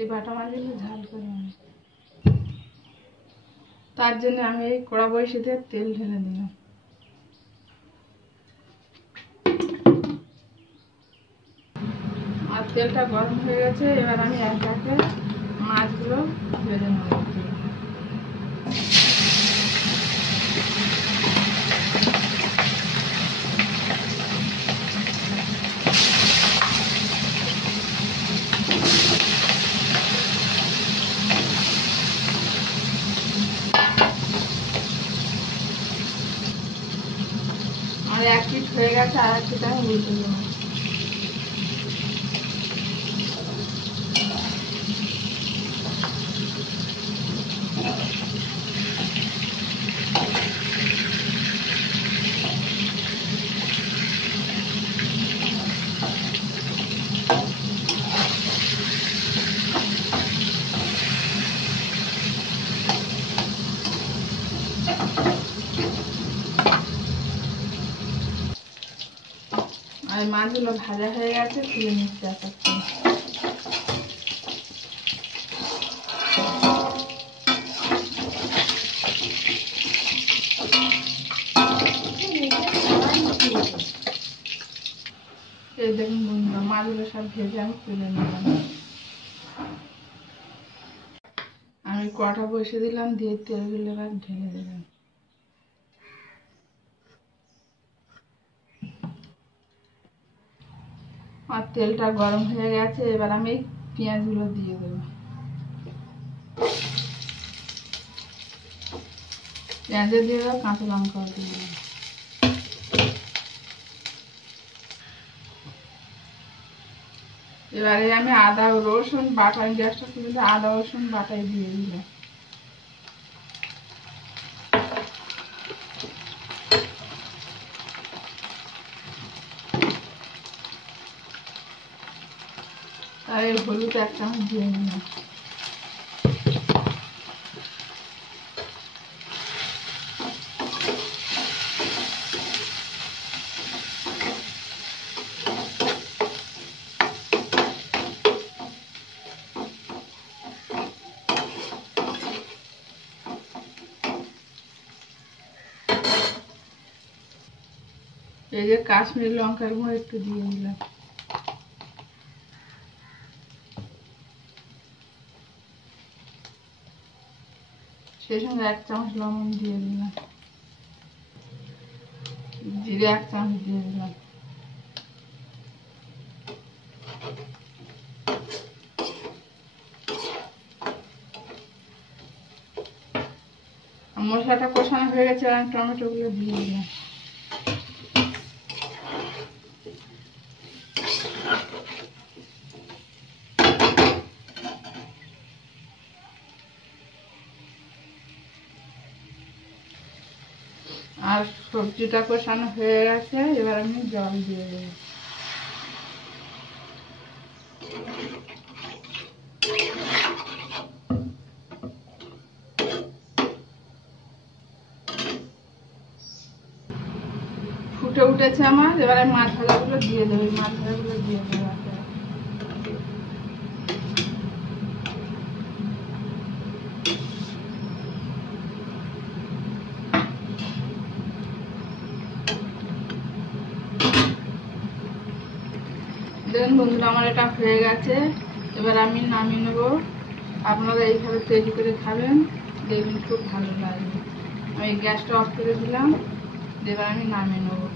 এই বাটা মাছগুলো ঝাল করে আমি, তার জন্য আমি এই কড়া বসিয়ে তেল ঢেলে দিলাম। আর তেলটা গরম হয়ে গেছে, এবার আমি এক একে মাছগুলো ভেজে নেব। আর এক পিঠ হয়ে গেছে, আর এক পিঠ আমি উল্টে দেবো। আর মাছগুলো ভাজা হয়ে গেছে, তুলে নিচ্ছে এক এক করে। এই দেখুন বন্ধুরা, মাছগুলো সব ভেজে আমি তুলে নিলাম। আমি কড়াটা বসিয়ে দিলাম, দিয়ে তেলগুলো এবার ঢেলে দিলাম। আর তেলটা গরম হয়ে গেছে, এবার আমি পেঁয়াজগুলো দিয়ে দেবো। পেঁয়াজে দিয়ে দেবো, কাঁচা লঙ্কাও দিয়ে দেবো। এবারে আমি আদা রসুন বাটা, গ্যাসটা তুলে আদা রসুন বাটাই দিয়ে দিলাম। আর এই হলুদ এক চামচ দিয়ে দিলাম। এই যে কাশ্মীরি লঙ্কার গুঁড়ো একটু দিয়ে দিলাম। সেই সঙ্গে এক চামচ লবণ দিয়ে দিলাম, জিরে এক চামচ দিয়ে দিলাম। মশলাটা কষানো হয়ে গেছে, আমি টমেটোগুলো দিয়ে দিলাম। আর সবজিটা কষানো হয়ে গেছে, এবার আমি জল দিয়ে দেবো। ফুটে উঠেছে আমার, এবার আমি মাছ ভাজাগুলো দিয়ে দেবো। মাছ ভাজাগুলো দিয়ে দেবো। দেখুন বন্ধুরা, আমার এটা হয়ে গেছে, এবার আমি নামিয়ে নেবো। আপনারা এইভাবে তৈরি করে খাবেন, দেখবেন খুব ভালো লাগবে। আমি গ্যাসটা অফ করে দিলাম, এবার আমি নামিয়ে নেবো।